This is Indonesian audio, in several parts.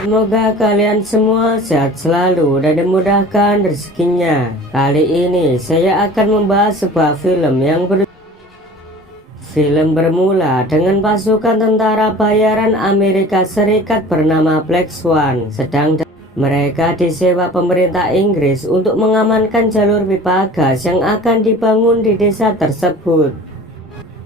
Semoga kalian semua sehat selalu dan dimudahkan rezekinya. Kali ini saya akan membahas sebuah film yang Film bermula dengan pasukan tentara bayaran Amerika Serikat bernama Black Swan. Mereka disewa pemerintah Inggris untuk mengamankan jalur pipa gas yang akan dibangun di desa tersebut.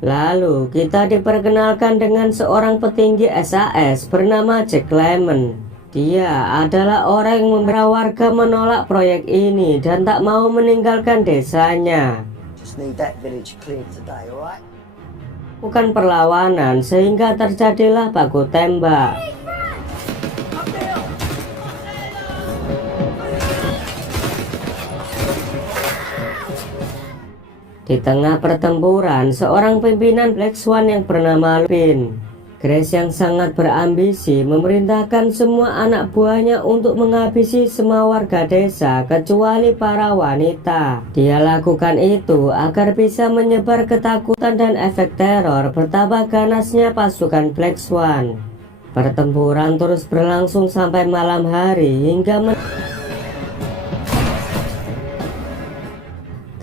Lalu kita diperkenalkan dengan seorang petinggi SAS bernama Jack Lemmon. Dia adalah orang yang membawa warga menolak proyek ini dan tak mau meninggalkan desanya. Bukan perlawanan sehingga terjadilah baku tembak. Di tengah pertempuran, seorang pimpinan Black Swan yang bernama Lupin, Grace yang sangat berambisi memerintahkan semua anak buahnya untuk menghabisi semua warga desa kecuali para wanita. Dia lakukan itu agar bisa menyebar ketakutan dan efek teror betapa ganasnya pasukan Black Swan. Pertempuran terus berlangsung sampai malam hari hingga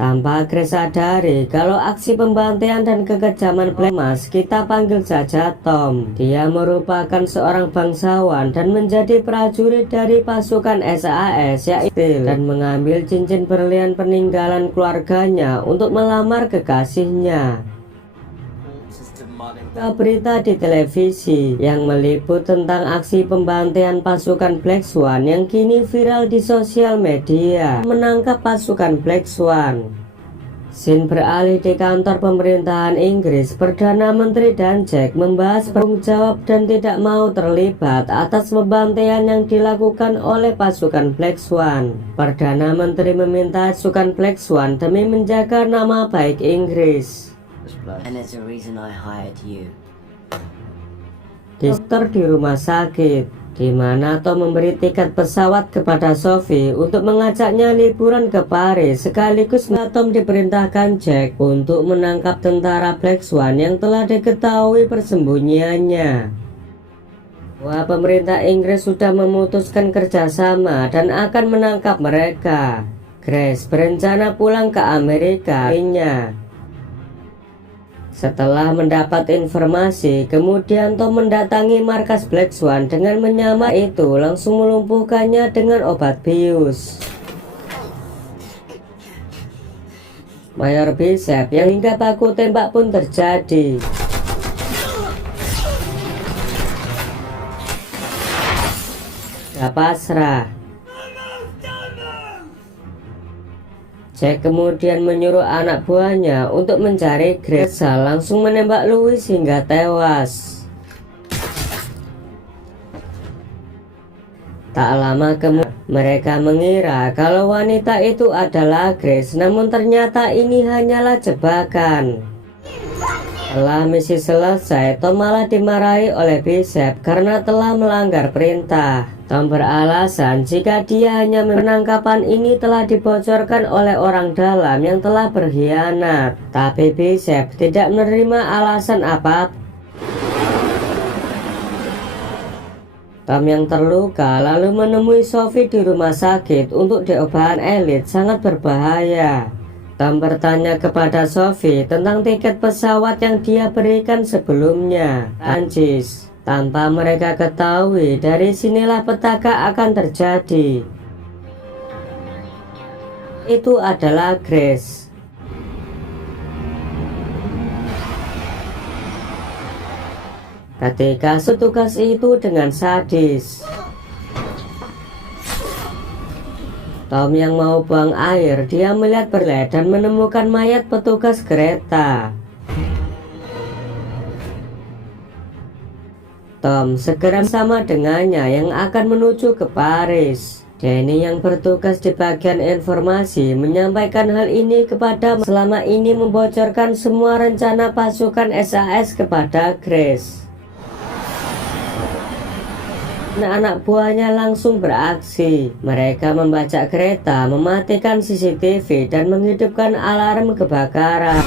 tanpa Grace sadari kalau aksi pembantaian dan kekejaman Black Mask, kita panggil saja Tom. Dia merupakan seorang bangsawan dan menjadi prajurit dari pasukan SAS yaitu dan mengambil cincin berlian peninggalan keluarganya untuk melamar kekasihnya. Berita di televisi yang meliput tentang aksi pembantaian pasukan Black Swan yang kini viral di sosial media menangkap pasukan Black Swan. Scene beralih di kantor pemerintahan Inggris. Perdana Menteri dan Jack membahas bertanggung jawab dan tidak mau terlibat atas pembantaian yang dilakukan oleh pasukan Black Swan. Perdana Menteri meminta pasukan Black Swan demi menjaga nama baik Inggris. Dokter di rumah sakit, di mana Tom memberi tiket pesawat kepada Sophie untuk mengajaknya liburan ke Paris. Sekaligus Tom diperintahkan Jack untuk menangkap tentara Black Swan yang telah diketahui persembunyiannya. Wah, pemerintah Inggris sudah memutuskan kerjasama dan akan menangkap mereka. Grace berencana pulang ke Amerika. Setelah mendapat informasi, kemudian Tom mendatangi markas Black Swan dengan menyamar itu langsung melumpuhkannya dengan obat bius. Mayor Bicep yang hingga baku tembak pun terjadi. Pasrah. Jack kemudian menyuruh anak buahnya untuk mencari Grace, langsung menembak Louis hingga tewas. Tak lama kemudian mereka mengira kalau wanita itu adalah Grace, namun ternyata ini hanyalah jebakan. Setelah misi selesai, Tom malah dimarahi oleh Bicep karena telah melanggar perintah. Tom beralasan jika dia hanya penangkapan ini telah dibocorkan oleh orang dalam yang telah berkhianat. Tapi Bicep tidak menerima alasan apapun. Tom yang terluka lalu menemui Sophie di rumah sakit untuk diobat. Elit sangat berbahaya. Tom bertanya kepada Sophie tentang tiket pesawat yang dia berikan sebelumnya. Anjis, tanpa mereka ketahui, dari sinilah petaka akan terjadi. Itu adalah Grace. Ketika petugas itu dengan sadis, Tom yang mau buang air, dia melihat berled dan menemukan mayat petugas kereta. Tom segera bersama dengannya yang akan menuju ke Paris. Danny yang bertugas di bagian informasi menyampaikan hal ini kepada selama ini membocorkan semua rencana pasukan SAS kepada Grace. Anak buahnya langsung beraksi. Mereka membajak kereta, mematikan CCTV, dan menghidupkan alarm kebakaran.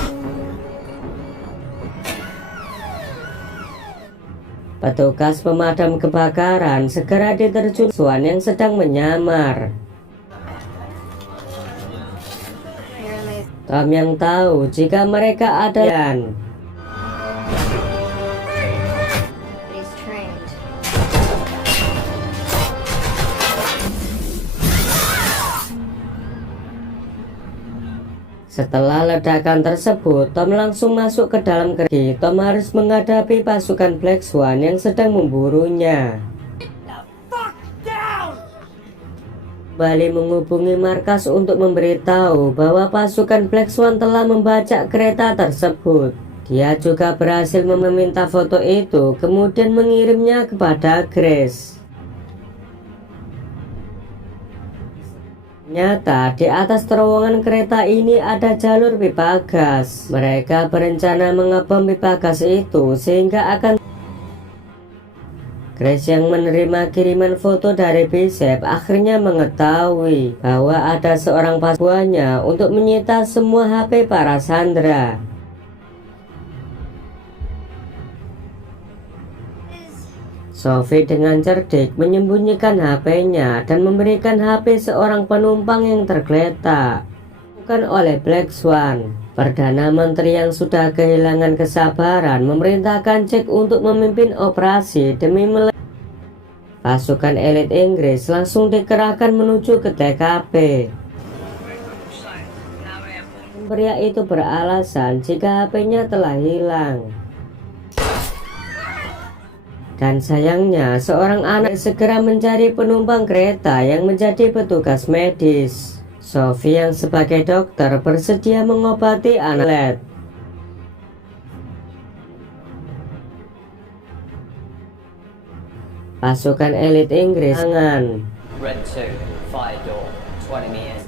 Petugas pemadam kebakaran segera diterjun Swan yang sedang menyamar. Tom yang tahu jika mereka ada Setelah ledakan tersebut, Tom langsung masuk ke dalam kereta. Tom harus menghadapi pasukan Black Swan yang sedang memburunya. Kembali menghubungi markas untuk memberitahu bahwa pasukan Black Swan telah membajak kereta tersebut. Dia juga berhasil meminta foto itu, kemudian mengirimnya kepada Grace. Ternyata di atas terowongan kereta ini ada jalur pipa gas. Mereka berencana mengebom pipa gas itu sehingga akan Grace yang menerima kiriman foto dari Bishop akhirnya mengetahui bahwa ada seorang pasukannya untuk menyita semua HP para sandera. Sophie dengan cerdik menyembunyikan HP-nya dan memberikan HP seorang penumpang yang tergeletak. Bukan oleh Black Swan. Perdana Menteri yang sudah kehilangan kesabaran memerintahkan Jack untuk memimpin operasi demi pasukan elit Inggris langsung dikerahkan menuju ke TKP. Pria itu beralasan jika HP-nya telah hilang. Dan sayangnya seorang anak segera mencari penumpang kereta yang menjadi petugas medis. Sophie yang sebagai dokter bersedia mengobati anak. Pasukan elit Inggris tangan. Red 2, fire door, 20 meters.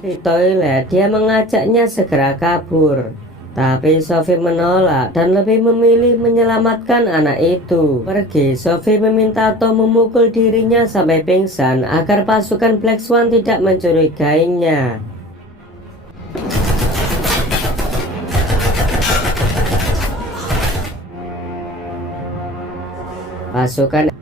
Di toilet dia mengajaknya segera kabur. Tapi Sophie menolak dan lebih memilih menyelamatkan anak itu. Pergi, Sophie meminta Tom memukul dirinya sampai pingsan agar pasukan Black Swan tidak mencurigainya. Pasukan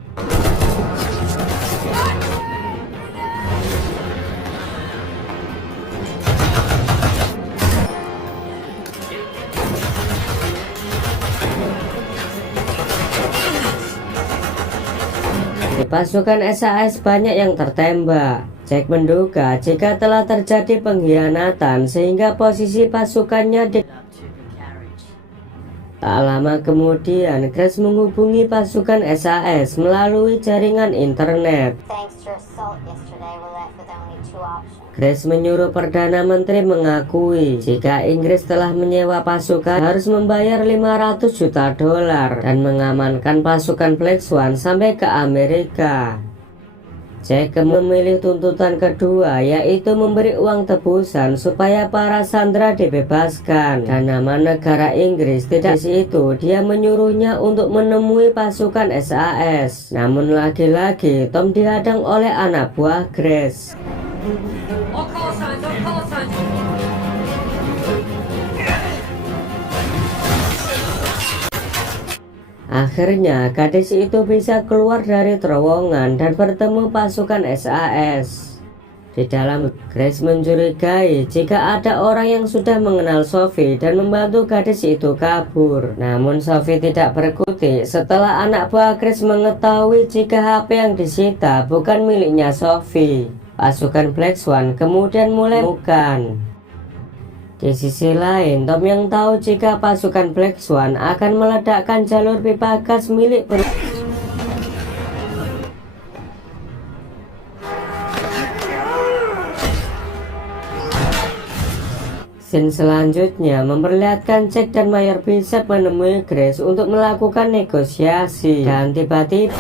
pasukan SAS banyak yang tertembak. Jack menduga jika telah terjadi pengkhianatan sehingga posisi pasukannya di Tak lama kemudian, Grace menghubungi pasukan SAS melalui jaringan internet. Grace menyuruh Perdana Menteri mengakui jika Inggris telah menyewa pasukan harus membayar 500 juta dolar dan mengamankan pasukan Black Swan sampai ke Amerika. Jack memilih tuntutan kedua, yaitu memberi uang tebusan supaya para sandera dibebaskan. Dan nama negara Inggris tidak itu, dia menyuruhnya untuk menemui pasukan SAS. Namun lagi-lagi Tom dihadang oleh anak buah Grace. Akhirnya gadis itu bisa keluar dari terowongan dan bertemu pasukan SAS. Di dalam, Grace mencurigai jika ada orang yang sudah mengenal Sophie dan membantu gadis itu kabur. Namun Sophie tidak berkutik setelah anak buah Grace mengetahui jika HP yang disita bukan miliknya Sophie. Pasukan Black Swan kemudian mulai bukan. Di sisi lain, Tom yang tahu jika pasukan Black Swan akan meledakkan jalur pipa gas milik Scene selanjutnya memperlihatkan Jack dan Mayor Bishop menemui Grace untuk melakukan negosiasi. Dan tiba-tiba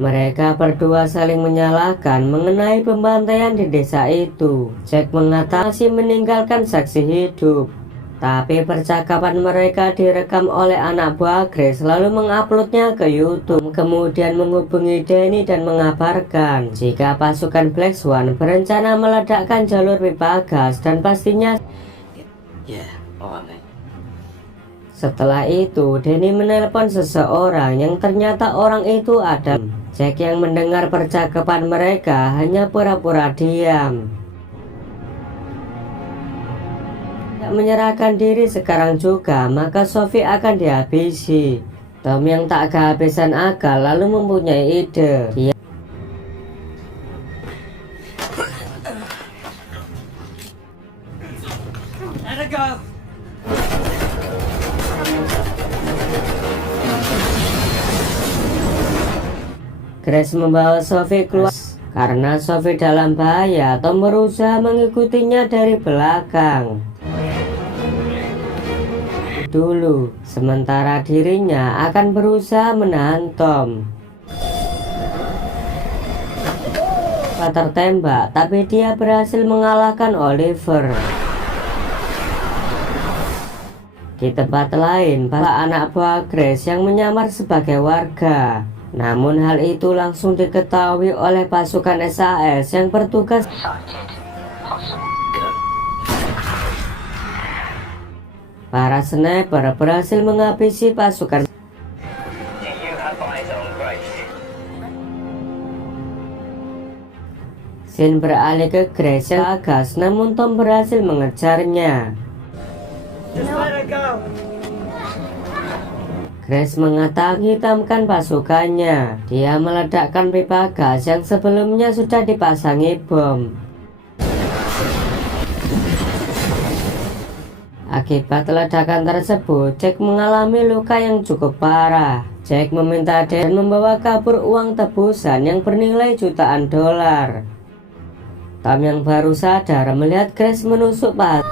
mereka berdua saling menyalahkan mengenai pembantaian di desa itu. Jack mengatakan meninggalkan saksi hidup. Tapi percakapan mereka direkam oleh anak buah Grace lalu menguploadnya ke YouTube. Kemudian menghubungi Danny dan mengabarkan jika pasukan Black Swan berencana meledakkan jalur pipa gas dan pastinya Alright, mate. Setelah itu, Danny menelpon seseorang yang ternyata orang itu adalah Jack yang mendengar percakapan mereka hanya pura-pura diam. Tidak menyerahkan diri sekarang juga, maka Sophie akan dihabisi. Tom yang tak kehabisan akal lalu mempunyai ide. Dia Let her go! Grace membawa Sophie keluar. Karena Sophie dalam bahaya, Tom berusaha mengikutinya dari belakang dulu, sementara dirinya akan berusaha menahan Tom. Tertembak, tapi dia berhasil mengalahkan Oliver. Di tempat lain, anak buah Grace yang menyamar sebagai warga. Namun hal itu langsung diketahui oleh pasukan SAS yang bertugas. Para sniper berhasil menghabisi pasukan. Scene beralih ke Grace yang gas, namun Tom berhasil mengejarnya. Just let her go! Grace hitamkan pasukannya. Dia meledakkan pipa gas yang sebelumnya sudah dipasangi bom. Akibat ledakan tersebut, Jack mengalami luka yang cukup parah. Jack meminta Dan membawa kabur uang tebusan yang bernilai jutaan dolar. Tom yang baru sadar melihat Grace menusuk paha.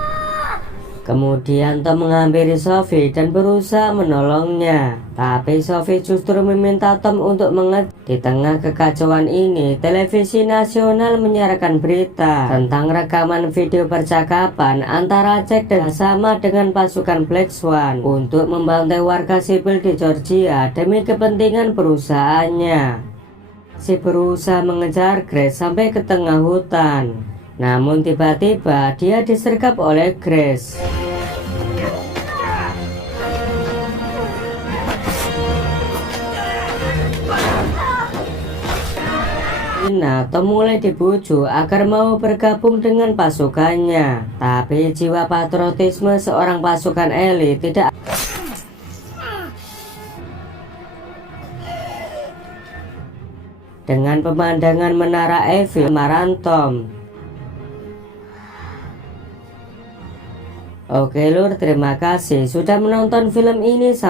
Kemudian Tom menghampiri Sophie dan berusaha menolongnya. Tapi Sophie justru meminta Tom untuk mengejar. Di tengah kekacauan ini, televisi nasional menyiarkan berita tentang rekaman video percakapan antara Jack dan sama dengan pasukan Black Swan untuk membantai warga sipil di Georgia demi kepentingan perusahaannya. Si berusaha mengejar Grace sampai ke tengah hutan. Namun tiba-tiba dia disergap oleh Grace. Tom mulai dibujuk agar mau bergabung dengan pasukannya. Tapi jiwa patriotisme seorang pasukan elit tidak. Dengan pemandangan menara Eiffel, marah Tom. Oke lur, terima kasih sudah menonton film ini.